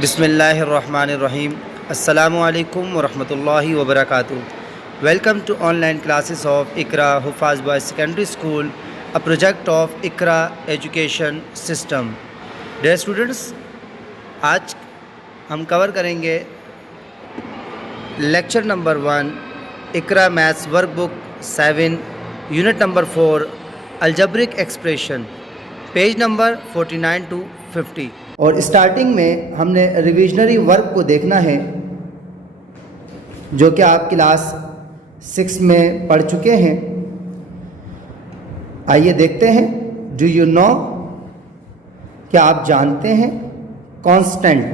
बिस्मिल्लाहिर्रहमानिर्रहीम। अस्सलामुअलैकुम वरहमतुल्लाहि वबरकातुहू। Welcome to online classes of Iqra Hufaz Boys Secondary School, a project of Iqra Education System. Dear students, आज हम cover करेंगे lecture number 1 Iqra maths workbook 7 unit number 4 algebraic expression, page number 49 to 50। और starting में हमने revisionary work को देखना है जो कि आप क्लास 6 में पढ़ चुके हैं। आइए देखते हैं। डू यू नो, क्या आप जानते हैं? Constant,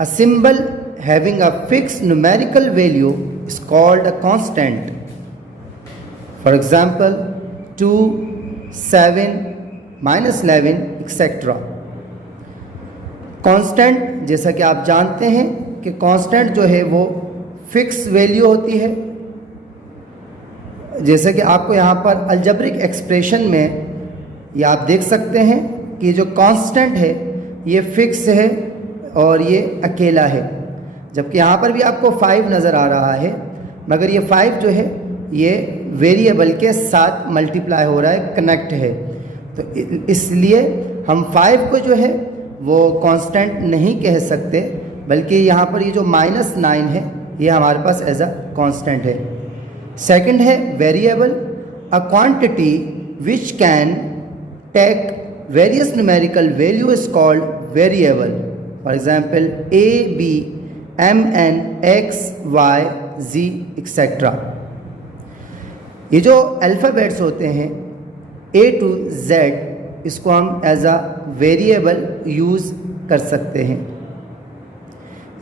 a symbol having a fix numerical value is called a constant. For example 2, 7, -11 etcetera. Constant, जैसा कि आप जानते हैं कि कांस्टेंट जो है वो फिक्स वैल्यू होती है। जैसे कि आपको यहाँ पर अलजब्रिक एक्सप्रेशन में ये आप देख सकते हैं कि जो कांस्टेंट है ये फिक्स है और ये अकेला है, जबकि यहाँ पर भी आपको 5 नज़र आ रहा है, मगर ये 5 जो है ये वेरिएबल के साथ मल्टीप्लाई हो रहा है, कनेक्ट है। तो इसलिए हम 5 को जो है वो कांस्टेंट नहीं कह सकते, बल्कि यहाँ पर ये जो -9 है ये हमारे पास एज अ कांस्टेंट है। सेकंड है variable, a quantity which can take various numerical value is called variable. For example A, B, M, N, X, Y, Z etcetera. ये जो अल्फ़ाबेट्स होते हैं A to Z, इसको हम एज अ वेरिएबल यूज़ कर सकते हैं।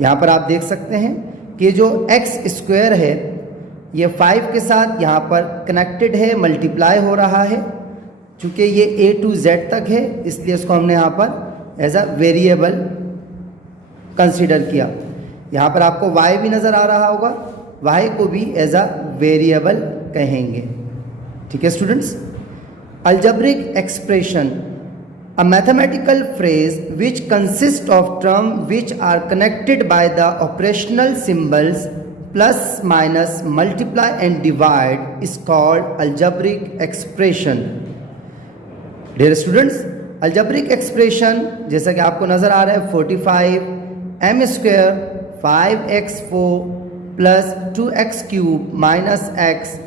यहाँ पर आप देख सकते हैं कि जो x² है ये 5 के साथ यहाँ पर कनेक्टेड है, मल्टीप्लाई हो रहा है। चूँकि ये A to Z तक है इसलिए इसको हमने यहाँ पर एज अ वेरिएबल कंसीडर किया। यहाँ पर आपको y भी नज़र आ रहा होगा, y को भी एज अ वेरिएबल कहेंगे। ठीक है students. Algebraic expression, a mathematical phrase which consists of terms which are connected by the operational symbols plus, minus, multiply and divide is called algebraic expression. Dear students, algebraic expression जैसा कि आपको नज़र आ रहा है 45 m² 5x4 plus 2x³ minus x,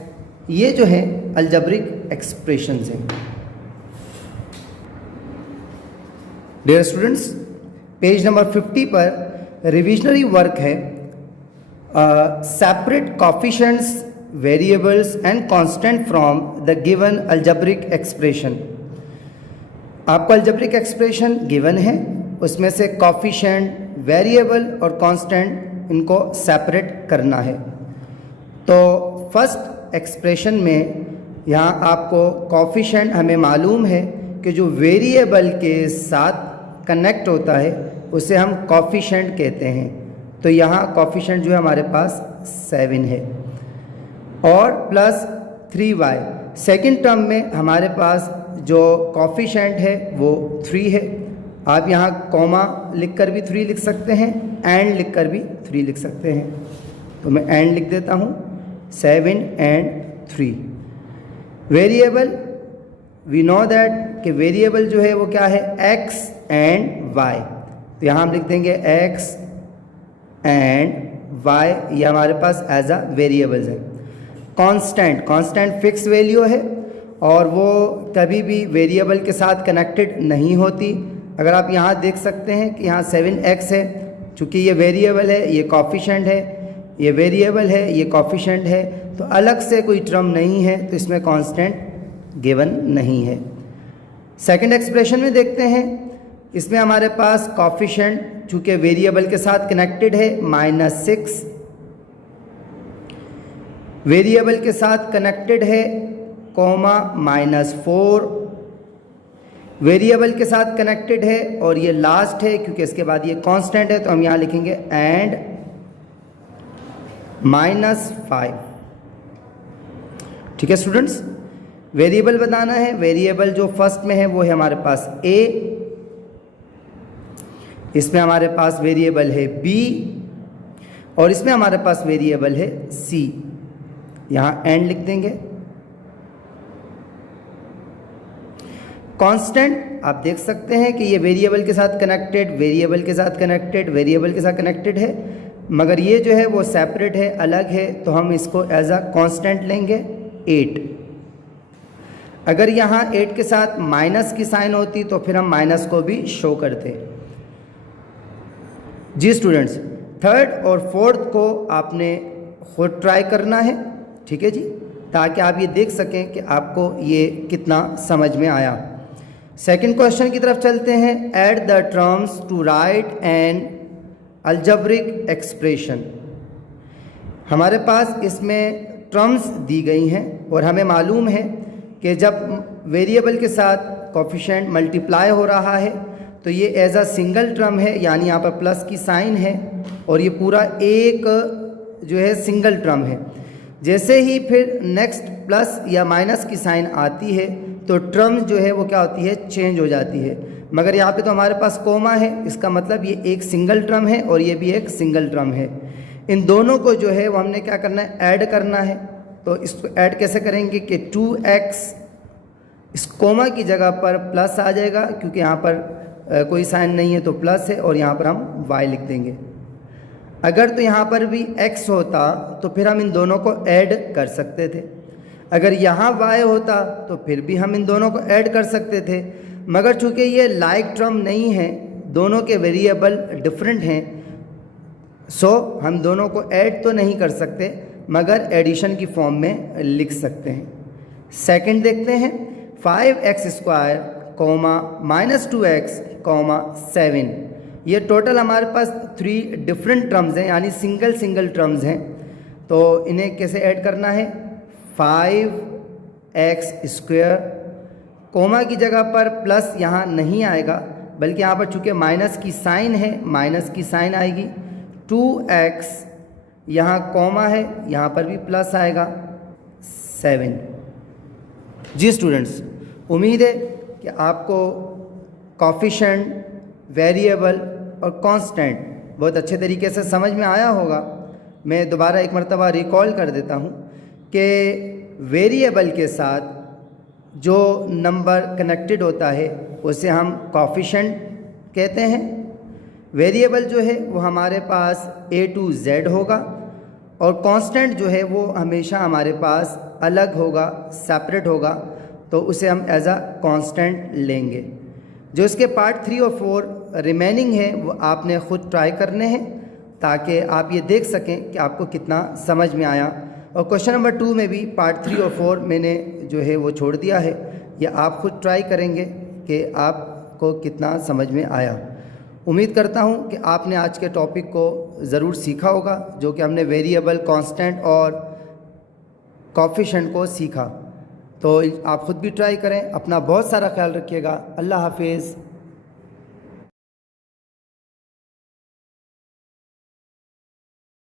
ये जो है algebraic expressions हैं। डियर स्टूडेंट्स, पेज नंबर 50 पर रिविजनरी वर्क है, separate coefficients, variables and constant from the given algebraic expression. आपको अलजब्रिक एक्सप्रेशन गिवन है, उसमें से कोफिशिएंट, वेरिएबल और कांस्टेंट इनको सेपरेट करना है। तो फर्स्ट एक्सप्रेशन में यहाँ आपको कोफिशिएंट हमें मालूम है कि जो वेरिएबल के साथ कनेक्ट होता है उसे हम कोफिशिएंट कहते हैं। तो यहाँ कोफिशिएंट जो है हमारे पास 7 है और प्लस 3y। सेकंड टर्म में हमारे पास जो कोफिशिएंट है वो 3 है। आप यहाँ कॉमा लिखकर भी 3 लिख सकते हैं, एंड लिखकर भी 3 लिख सकते हैं। तो मैं एंड लिख देता हूँ, 7 and 3। Variable, we know that कि वेरिएबल जो है वो क्या है, x and y। तो यहाँ हम लिख देंगे x and y, ये हमारे पास एज अ वेरिएबल्स है। कांस्टेंट, कांस्टेंट फिक्स वैल्यू है और वो कभी भी वेरिएबल के साथ कनेक्टेड नहीं होती। अगर आप यहाँ देख सकते हैं कि यहाँ 7x है, चूँकि ये वेरिएबल है, ये कोफिशिएंट है, ये वेरिएबल है, ये कोफिशिएंट है, तो अलग से कोई टर्म नहीं है, तो इसमें कांस्टेंट गिवन नहीं है। सेकंड एक्सप्रेशन में देखते हैं, इसमें हमारे पास कोफिशिएंट चूँकि वेरिएबल के साथ कनेक्टेड है -6, वेरिएबल के साथ कनेक्टेड है कॉमा -4, वेरिएबल के साथ कनेक्टेड है और ये लास्ट है क्योंकि इसके बाद ये कांस्टेंट है, तो हम यहाँ लिखेंगे एंड -5। ठीक है स्टूडेंट्स, वेरिएबल बताना है। वेरिएबल जो फर्स्ट में है वो है हमारे पास a, इसमें हमारे पास वेरिएबल है b और इसमें हमारे पास वेरिएबल है c। यहाँ एंड लिख देंगे। कांस्टेंट आप देख सकते हैं कि ये वेरिएबल के साथ कनेक्टेड, वेरिएबल के साथ कनेक्टेड, वेरिएबल के साथ कनेक्टेड है, मगर ये जो है वो सेपरेट है, अलग है, तो हम इसको एज अ कांस्टेंट लेंगे 8। अगर यहाँ 8 के साथ माइनस की साइन होती तो फिर हम माइनस को भी शो करते। जी स्टूडेंट्स, थर्ड और फोर्थ को आपने खुद ट्राई करना है, ठीक है जी, ताकि आप ये देख सकें कि आपको ये कितना समझ में आया। सेकंड क्वेश्चन की तरफ चलते हैं। Add the terms to write an algebraic expression. हमारे पास इसमें टर्म्स दी गई हैं और हमें मालूम है कि जब वेरिएबल के साथ कोफिशिएंट मल्टीप्लाई हो रहा है तो ये एज अ सिंगल टर्म है, यानी यहाँ पर प्लस की साइन है और ये पूरा एक जो है सिंगल टर्म है। जैसे ही फिर नेक्स्ट प्लस या माइनस की साइन आती है तो टर्म जो है वो क्या होती है, चेंज हो जाती है। मगर यहाँ पे तो हमारे पास कोमा है, इसका मतलब ये एक सिंगल टर्म है और ये भी एक सिंगल टर्म है। इन दोनों को जो है वो हमने क्या करना है, ऐड करना है। तो इसको ऐड कैसे करेंगे कि 2x इस कोमा की जगह पर प्लस आ जाएगा, क्योंकि यहाँ पर कोई साइन नहीं है तो प्लस है, और यहाँ पर हम y लिख देंगे। अगर तो यहाँ पर भी x होता तो फिर हम इन दोनों को ऐड कर सकते थे। अगर यहाँ y होता तो फिर भी हम इन दोनों को ऐड कर सकते थे, मगर चूँकि ये लाइक टर्म नहीं है, दोनों के वेरिएबल डिफरेंट हैं, सो हम दोनों को ऐड तो नहीं कर सकते मगर एडिशन की फॉर्म में लिख सकते हैं। सेकंड देखते हैं। 5x² कोमा -2x कोमा 7, ये टोटल हमारे पास 3 डिफरेंट टर्म्स हैं, यानी सिंगल टर्म्स हैं। तो इन्हें कैसे ऐड करना है, 5x² कोमा की जगह पर प्लस यहाँ नहीं आएगा, बल्कि यहाँ पर चूँकि माइनस की साइन है, माइनस की साइन आएगी। 2x यहाँ कोमा है, यहाँ पर भी प्लस आएगा 7। जी स्टूडेंट्स, उम्मीद है कि आपको कोफिशिएंट, वेरिएबल और कांस्टेंट बहुत अच्छे तरीके से समझ में आया होगा। मैं दोबारा एक मरतबा रिकॉल कर देता हूँ कि वेरिएबल के साथ जो नंबर कनेक्टेड होता है उसे हम कोफिशिएंट कहते हैं। वेरिएबल जो है वो हमारे पास A to Z होगा और कांस्टेंट जो है वो हमेशा हमारे पास अलग होगा, सेपरेट होगा, तो उसे हम एज अ कांस्टेंट लेंगे। जो इसके पार्ट 3 और 4 रिमेनिंग है वो आपने ख़ुद ट्राई करने हैं, ताकि आप ये देख सकें कि आपको कितना समझ में आया। और क्वेश्चन नंबर 2 में भी पार्ट 3 और 4 मैंने जो है वो छोड़ दिया है, या आप ख़ुद ट्राई करेंगे कि आपको कितना समझ में आया। उम्मीद करता हूँ कि आपने आज के टॉपिक को ज़रूर सीखा होगा, जो कि हमने वेरिएबल, कांस्टेंट और कोफिशिएंट को सीखा। तो आप ख़ुद भी ट्राई करें। अपना बहुत सारा ख्याल रखिएगा। अल्लाह हाफिज़।